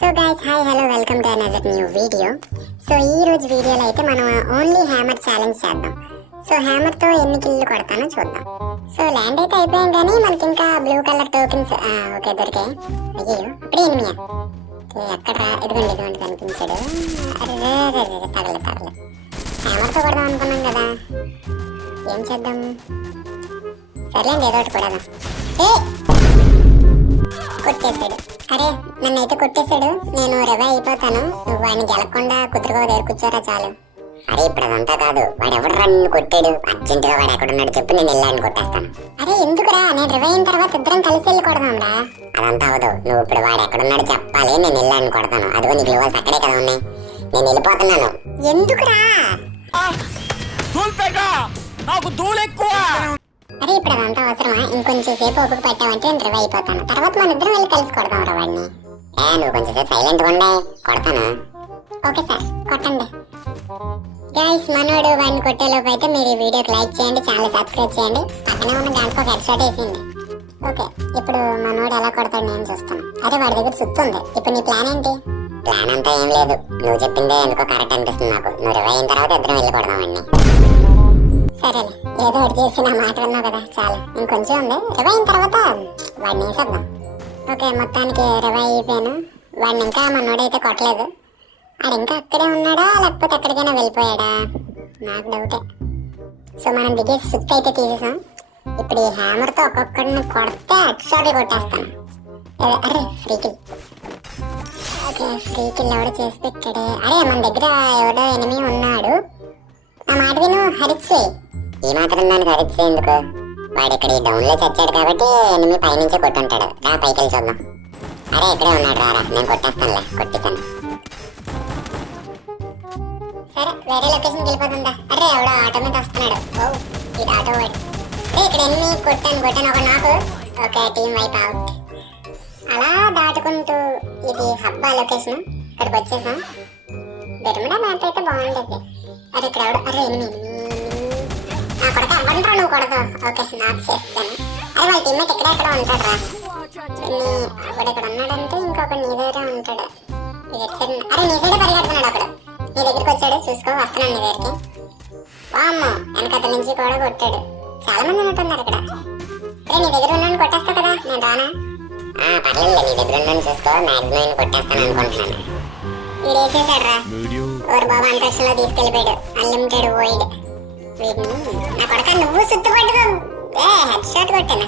So guys hi hello welcome to another new video. So ఈ రోజు వీడియోలో అయితే మనం ఓన్లీ హ్యామర్ ఛాలెంజ్ చేద్దాం. సో హ్యామర్ తో ఎన్ని కిల్లు కొడతానో చూద్దాం. సో ల్యాండ్ అయితే అయిపోయాం కానీ మనకి ఇంకా బ్లూ కలర్ టోకెన్స్ ఓకే దొరికాయి. అయ్యో అప్పుడే ఎనిమియా ఎక్కడ ఇదిగోండి కనిపించాడు. అరే తగలే హ్యామర్ తో కొడదాం అనుకున్నాం కదా, ఏం చేద్దాం? సర్లేండి ఏదో ఒకటి కొడదాం. కొట్టేశాడు. అరే నన్నైతే కొట్టేశాడు. నేను రెవై అయిపోతాను. నువ్వు వాడిని గెలకుండా కుదురుగా దగ్గర కూర్చోరా చాలు. అరే ఇప్పుడు అదంతా కాదు, వాడు ఎవరు నన్ను కొట్టాడు, అర్జెంటుగా వాడు ఎక్కడున్నాడు చెప్పి నేను వెళ్ళాలని కొట్టేస్తాను. అరే ఎందుకురా, నేను రెవై అయిన తర్వాత ఇద్దరం కలిసి వెళ్ళి కొడదాంరా. అదంతా అవదు, నువ్వు ఇప్పుడు వాడు ఎక్కడున్నాడు చెప్పాలి, నేను వెళ్ళాలని కొడతాను. అదిగో నీకు లివర్స్ అక్కడే కదా ఉన్నాయి, నేను వెళ్ళిపోతున్నాను. ఎందుకురా? అరే ఇప్పుడు అదంతా అవసరమా? ఇంకొంచెం సేపు ఓపిక పెట్టావంటే నేను రివైవ్ అయిపోతాను. తర్వాత మన ఇద్దరం వెళ్ళి కలిసి కొడదాం రా వాడిని. నువ్వు కొంచెం సేపు సైలెంట్ గా ఉండే, కొడతాను. ఓకే సార్ కొట్టండి. గైస్ మనోడు వాడిని కొట్టేలోపు అయితే మీరు ఈ వీడియోకి లైక్ చేయండి, ఛానల్ సబ్స్క్రైబ్ చేయండి, పక్కనే ఉన్న దాంట్లో ఒక హెడ్ షాట్ వేసింది. ఓకే ఇప్పుడు మనోడు ఎలా కొడతాడు నేను చూస్తాను. అరే వాడి దగ్గర సుత్తు ఉంది. ఇప్పుడు నీ ప్లాన్ ఏంటి? ప్లాన్ అంతా ఏం లేదు, నువ్వు చెప్పిందే ఎందుకో కరెక్ట్ అనిపిస్తుంది నాకు. నువ్వు రివైవ్ అయిన తర్వాత ఇద్దరం వెళ్ళి కొడదాం వాడిని. సరేలే ఏదో ఒకటి చేసి నా మాట విన్నావు కదా చాలు. ఇంకొంచెం ఉంది, రివై అయిన తర్వాత వాడిని వేసేద్దాం. ఓకే మొత్తానికి రివై అయిపోయాను. వాడిని ఇంకా మనోడైతే కొట్టలేదు. అది ఇంకా అక్కడే ఉన్నాడా లేకపోతే ఎక్కడికైనా వెళ్ళిపోయాడా నాకు డౌటే. సో మనం దిగేసి సుత్తి అయితే తీసేసాం. ఇప్పుడు ఈ హ్యామర్తో ఒక్కొక్కడిని కొడితే హెడ్షాట్లు కొట్టేస్తాను. అరే ఫ్రీకిల్. ఓకే ఫ్రీకిల్ ఎవడో చేసి పెట్టాడే. అరే మన దగ్గర ఎవడో ఎనిమి ఉన్నాడు. నా మాట విను హరిత్సే. ఈ మాత్రం దానికి హరిత్సే ఎందుకు? వాడు ఇక్కడ ఈ డౌన్ లో చచ్చాడు కాబట్టి ఎనిమిది పైనుంచే కొట్టుంటాడు. రా పైకి వెళ్ళి చూద్దాం. అరే ఇక్కడే ఉన్నాడు, రారా నేను కొట్టేస్తానులే. కొట్టిస్తాను. సరే వేరే లొకేషన్కి వెళ్ళిపోతుందా? అరే ఎవడో ఆటో మీద వస్తున్నాడు. ఓ ఇది ఆటో వాడు. ఇక్కడ ఎన్ని కొట్టాను ఒక నాకు. Okay team wipe out. అలా దాటుకుంటూ ఇది హబ్బా లొకేషన్, ఇక్కడికి వచ్చేసాం. బెర్ముడా మ్యాప్ అయితే బాగుండేది. అరే ఇక్కడ ఎవడు? అరే నా కొడక అవ్వంటా నువ్వు కొడతావు. ఓకే నాకు చేస్తాను. అరే వాళ్ళ టీమ్మేట్ ఎక్కడ ఉంటాడు రా. వాడు ఇక్కడ ఉన్నాడంటే ఇంకొకటి నీ దగ్గర ఉంటాడు. అరే నీ సైడే పరిగెడుతున్నాడు అక్కడ. నీ దగ్గరికి వచ్చాడు చూసుకో, వస్తున్నాను నీ దగ్గరికి. వామ్మో వెనకత నుంచి కూడా కొట్టాడు. చాలా మంది ఉంటున్నారు ఇక్కడ. అరే నీ దగ్గర ఉన్నాను కొట్టేస్తావు కదా, నేను రానా? పర్లేదు నీ దగ్గర ఉన్నాను చూసుకో, మ్యాక్సిమం కొట్టేస్తాను అనుకుంటున్నాను. వీడు వేసేసాడు రా. ఓరు బాబా అంతరిక్షంలో తీసుకెళ్ళిపోయాడు. Unlimited wide. వీడిని నా కొడక నువ్వు సుత్తు పట్టుకో. హెడ్ షాట్ కొట్టాను.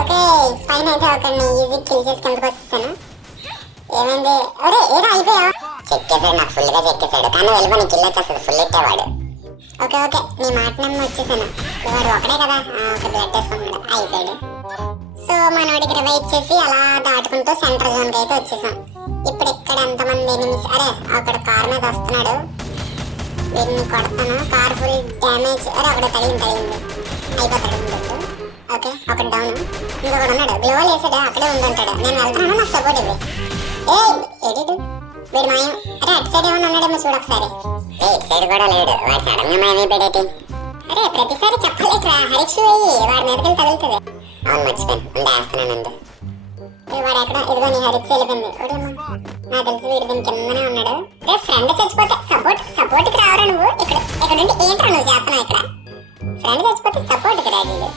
ఓకే ఫైన్ అయితే ఒకరిని ఈజీ కిల్ చేసి కిందకు వచ్చేసాను. ఏమైంది? అరే ఏదో అయిపోయా. చెక్కేసాడు, నాకు ఫుల్ గా చెక్కేసాడు. కానీ వెళ్ళిపో నీ కిల్ వచ్చేస్తుంది, ఫుల్ ఇట్టేవాడు. ఓకే నీ మాట నమ్మి వచ్చేసాను. వాడు ఒకడే కదా. ఒక బ్లడ్ వేసుకుంటున్నాడు, అయిపోయాడు. సో మనోడికి రివైవ్ చేసి అలా దాటుకుంటూ సెంటర్ జోన్ కి అయితే వచ్చేసాం. ఇప్పుడు ఇక్కడ ఎంతమంది ఎనిమిస్. అరే అక్కడ కార్ మీద వస్తున్నాడు, వీడిని కొడతాను. Car full damage. అరే అక్కడ తగిలింది అయిపోతాడు. ఓకే ఒకటి డౌన్. ఇంకొకటి ఉన్నాడు, గ్లోవల్ వేసాడు, అక్కడే ఉండుంటాడు. నేను వెళ్తున్నాను, నాకు సపోర్ట్ ఇవ్వి. ఎడిడు వీడు మాయం. అరే అటు సైడ్ ఏమన్నా ఉన్నాడేమో చూడు ఒకసారి. ఇటు సైడ్ కూడా లేడు, వాడు సడన్ గా మాయమైపోయాడేటి. అరే ప్రతిసారి చెప్పలేట్రా, హరీష్ వాడి మీదకి తగులుతుంది. అవును మర్చిపోయాను, ఉండే వేస్తున్నానండి. వాడు ఎక్కడ? ఇదిగో నీ హరిక్స్ వెళ్ళిపోయింది. నాకు తెలిసి వీడి దీని కిందనే ఉన్నాడు. ఫ్రెండ్ చచ్చిపోతే సపోర్ట్కి రావరా నువ్వు? ఇక్కడ నుండి ఏంట్రా నువ్వు చేస్తున్నావు? ఇక్కడ ఫ్రెండ్ చచ్చిపోతే సపోర్ట్కి రా. వీడు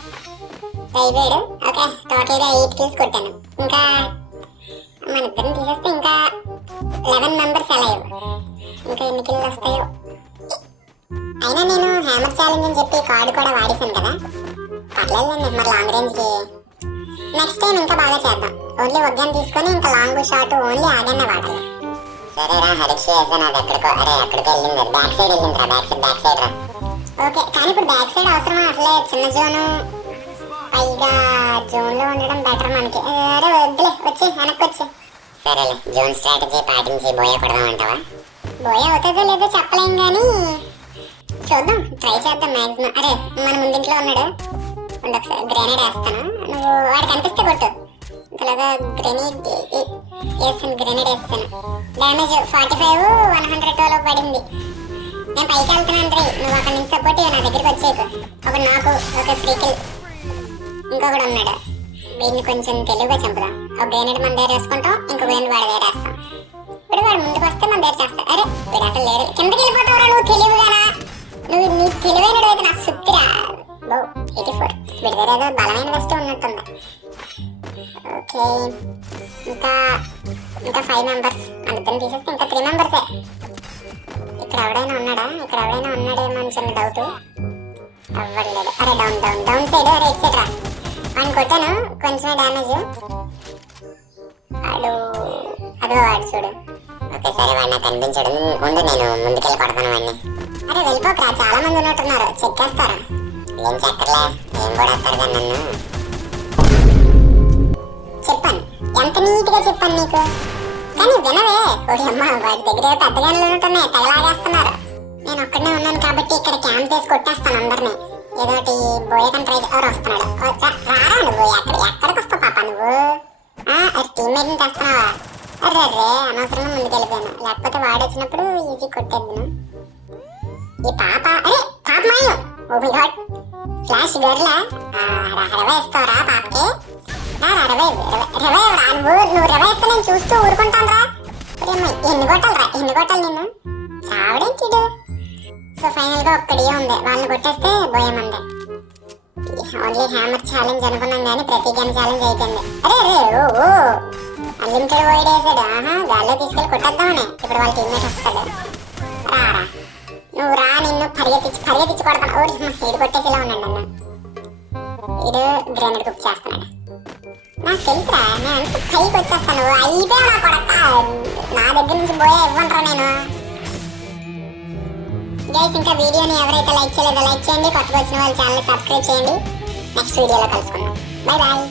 అయిపోయాడు. ఓకే టోటల్గా 8 kills కొట్టాను. ఇంకా మన ఇద్దరిని తీసేస్తే ఇంకా 11 members అలైవ్. ఇంకా ఎన్ని కిల్లు వస్తాయో. అయినా నేను హ్యామర్ ఛాలెంజ్ అని చెప్పి కార్డు కూడా వాడేసాను కదా, పర్లేదండి. మరి లాంగ్ రేంజ్కి నెక్స్ట్ టైం ఇంకా బాగా చేద్దాం. ఓన్లీ ఒగ్గాన్ని తీసుకొని ఇంకా లాంగ్ షాట్ ఓన్లీ ఆగానే వాడాలి. సరేరా హరీష్ వేసాను, అది ఎక్కడికో. అరే ఎక్కడికి వెళ్ళింది? బ్యాక్ సైడ్ వెళ్ళిందిరా. బ్యాక్ సైడ్ రా. ఓకే కానీ ఇప్పుడు బ్యాక్ సైడ్ అవసరమా? అసలే చిన్న జోను, పైగా జోన్ లో ఉండడం బెటర్ మనకి. అరే వద్దులే, వచ్చి వెనక్కి వచ్చి. సరేలే జోన్ స్ట్రాటజీ పాటించి బోయ కొడదాం అంటావా? బోయ అవుతుందో లేదో చెప్పలేం కానీ చూద్దాం, ట్రై చేద్దాం మ్యాక్సిమం. అరే మన ముందింట్లో ఉన్నాడు, ఒకసారి గ్రెనేడ్ వేస్తాను. నువ్వు వాడు కనిపిస్తే కొట్టు. ఇలాగా గ్రెనేడ్ వేస్తాను. డ్యామేజ్ 45 100 పడింది. నేను పైకి వెళ్తున్నాను రే, నువ్వు అక్కడ నుంచి సపోర్ట్ నా దగ్గరికి వచ్చేకు. ఒక నాకు ఒక ఫ్రీకిల్. ఇంకొకడు ఉన్నాడు, వీడిని కొంచెం తెలివిగా చంపుదాం. ఒక గ్రేనేడ్ మన దగ్గర వేసుకుంటాం, ఇంకో గ్రేనేడ్ వాడి దగ్గర వేస్తాం. ఇప్పుడు వాడు ముందుకు వస్తే మన దగ్గర చేస్తాడు. అరే వీడు అసలు లేడు, కిందకి వెళ్ళిపోతావురా నువ్వు తెలివిగానా, నువ్వు నీ తెలివైనడు అయితే నాకు సుత్తిరా. 84 వీడి దగ్గర ఏదో బలమైన వస్తువు ఉన్నట్టుంది. ఓకే ఇంకా 5 మెంబర్స్ అందుకని తీసేస్తే ఇంకా 3 మెంబర్సే. ఇక్కడ ఎవడైనా ఉన్నాడా, ఇక్కడ ఎవడైనా ఉన్నాడేమో అని చిన్న డౌట్. అవ్వట్లేదు. అరే డౌన్ సైడ్, అరే ఇటు సైడ్ రా. వాడిని కొట్టాను, కొంచెమే డ్యామేజ్. అదో వాడు చూడు. ఓకే సరే వాడు నాకు కనిపించాడు, ముందు నేను ముందుకెళ్ళి కొడతాను వాడిని. అరే వెళ్ళిపోకరా, చాలా మంది ఉన్నట్టున్నారు, చెక్కేస్తారు. ఏం చెక్కర్లే, ఏం కూడా వస్తారు కానీ నన్ను. చెప్పాను, ఎంత నీట్గా చెప్పాను నీకు, కానీ వినవే. ఓడి అమ్మ, వాడి దగ్గర పెద్ద గన్నులు ఉన్నట్టున్నాయి, తెగలాగేస్తున్నారు. నేను ఒక్కడనే ఉన్నాను కాబట్టి ఇక్కడ క్యాంప్ వేసి కొట్టేస్తాను అందరినీ. ఏదోటి బోయకని ట్రై ఎవరు వస్తున్నాడు. రారా నువ్వు, ఎక్కడికి వస్తావు పాప నువ్వు? టీమ్మేట్ని తెస్తున్నావా? అరే అనవసరంగా ముందుకెళ్ళిపోయాను, లేకపోతే వాడు వచ్చినప్పుడు ఈజీ కొట్టేద్దును. ఈ పాప, అరే పాప మాయం. ఓ మై గాడ్, ఫ్లాష్ గర్లా. రవే ఇస్తావురా పాపకి? రవే నువ్వు రవే ఇస్తే నేను చూస్తూ ఊరుకుంటాను రా. ఎన్ని కొట్టాలి నిన్ను, చావడేంటిడు. సో ఫైనల్ గా ఒక్కడి ఉంది, వాళ్ళని కొట్టేస్తే పోయామంది. ఓన్లీ హ్యామర్ ఛాలెంజ్ అనుకున్నాం కానీ ప్రతి గేమ్ ఛాలెంజ్ అయిపోయింది. అరే ఓ అన్లిమిటెడ్ వైడ్ వేసాడు. గాల్లో తీసుకెళ్ళి కొట్టేద్దామని. ఇప్పుడు వాళ్ళ టీమ్మేట్ వస్తాడు. రారా నువ్వు రా, నిన్ను పరిగెత్తించి కొడతాను. ఓడి ఈడు కొట్టేసేలా ఉన్నాడు నన్ను. ఈడు గ్రెనేడ్ కుక్ చేస్తున్నాడు. నాకు తెలుసురా, నేను అంత పైకి వచ్చేస్తాను. అయిపోయా నా కొడక, నా దగ్గర నుంచి పోయా ఇవ్వనరా నేను. గైస్ ఇంకా వీడియోని ఎవరైతే లైక్ చేయలేదో లైక్ చేయండి, కొత్తగా వచ్చిన వాళ్ళ ఛానల్ సబ్స్క్రైబ్ చేయండి. నెక్స్ట్ వీడియోలో కలుసుకుందాం. Bye bye.